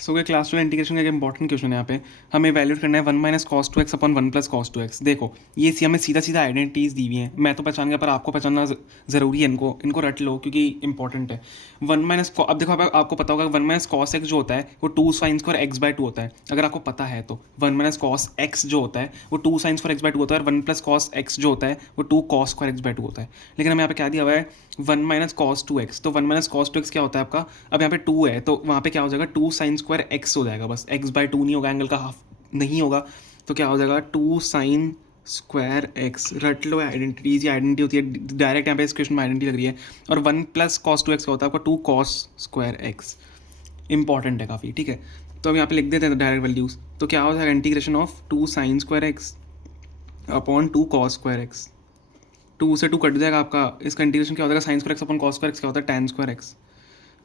सो ये class 12 integration का एक इंपॉर्टेंट क्वेश्चन है। यहाँ पे हमें इवैल्यूएट करना है 1 minus cos 2x upon 1 plus cos 2x। देखो ये सी हमें सीधा सीधा आइडेंटिटीज़ दी हुई हैं, मैं तो पहचान गया पर आपको पहचानना ज़रूरी है। इनको रट लो क्योंकि इंपॉर्टेंट है। वन माइनस अब देखो आपको पता होगा 1 माइनस कॉस एक्स जो होता है वो 2 साइन स्क्वायर एक्स बाय 2 होता है, अगर आपको पता है तो। 1 माइनस कॉस एक्स जो होता है वो 2 साइन स्क्वायर एक्स बाय 2 होता है, और 1 प्लस कॉस एक्स जो होता है वो 2 कॉस स्क्वायर एक्स बाय 2 होता है। लेकिन हमें यहाँ पे क्या दिया हुआ है 1 माइनस कॉस 2x, तो 1 माइनस कॉस 2x क्या होता है आपका, अब यहाँ पे 2 है तो वहाँ पे क्या हो जाएगा 2 साइन स्क्वायर एक्स हो जाएगा, बस x बाय 2 नहीं होगा, एंगल का हाफ नहीं होगा, तो क्या हो जाएगा 2 साइन स्क्वायर एक्स। रट लो आइडेंटिटीज, ये आइडेंटिटी होती है डायरेक्ट, यहाँ पे इस क्वेश्चन में आइडेंटिटी लग रही है। और 1 प्लस कॉस 2x का होता है आपका 2 कॉस स्क्वायर एक्स। इंपॉर्टेंट है काफ़ी, ठीक है। तो अब यहाँ पे लिख देते हैं डायरेक्ट वैल्यूज़, तो क्या हो जाएगा integration of 2 sine square x upon 2 cos square x. 2 से 2 कट जाएगा आपका, इसका इंटीग्रेशन क्या हो जाएगा sine square x upon cos square x क्या होता है tan स्क्वायर एक्स।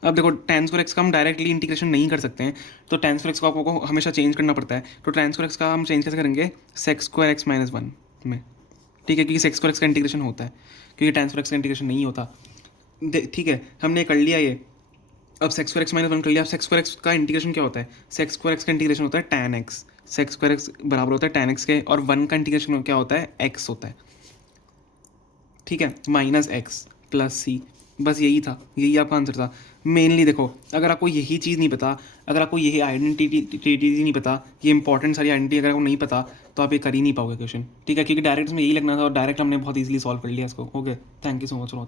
अब देखो tan स्क्वायर एक्स का हम डायरेक्टली इंटीग्रेशन नहीं कर सकते हैं, तो tan स्क्वायर एक्स का आपको हमेशा चेंज करना पड़ता है। तो tan स्क्वायर एक्स का हम चेंज कैसे करेंगे सेक्स स्क्वायर एक्स माइनस 1 में, ठीक है, क्योंकि सेक्स स्क्वायर एक्स का इंटीग्रेशन होता है, क्योंकि tan स्क्वायर एक्स का इंटीग्रेशन नहीं होता। ठीक है, हमने कर लिया ये। अब सेक्स स्क्वायर एक्स माइनस 1 कर लिया। अब सेक्स स्क्वायर एक्स का इंटीग्रेशन क्या होता है, सेक्स स्क्वायर एक्स का इंटीग्रेशन होता है tan x. Sex square x बराबर होता है tan एक्स के, और 1 का इंटीग्रेशन क्या होता है x होता है, ठीक है, माइनस एक्स प्लस सी। बस यही था, यही आपका आंसर था। मेनली देखो, अगर आपको यही चीज़ नहीं पता, अगर आपको यही आइडेंटिटी नहीं पता, ये इंपॉर्टेंट सारी आइडेंटिटी अगर आपको नहीं पता, तो आप ये कर ही नहीं पाओगे क्वेश्चन, ठीक है, क्योंकि डायरेक्ट इसमें यही लगना था और डायरेक्ट हमने बहुत ईजिली सॉल्व कर लिया इसको। Okay, thank you so much for watching.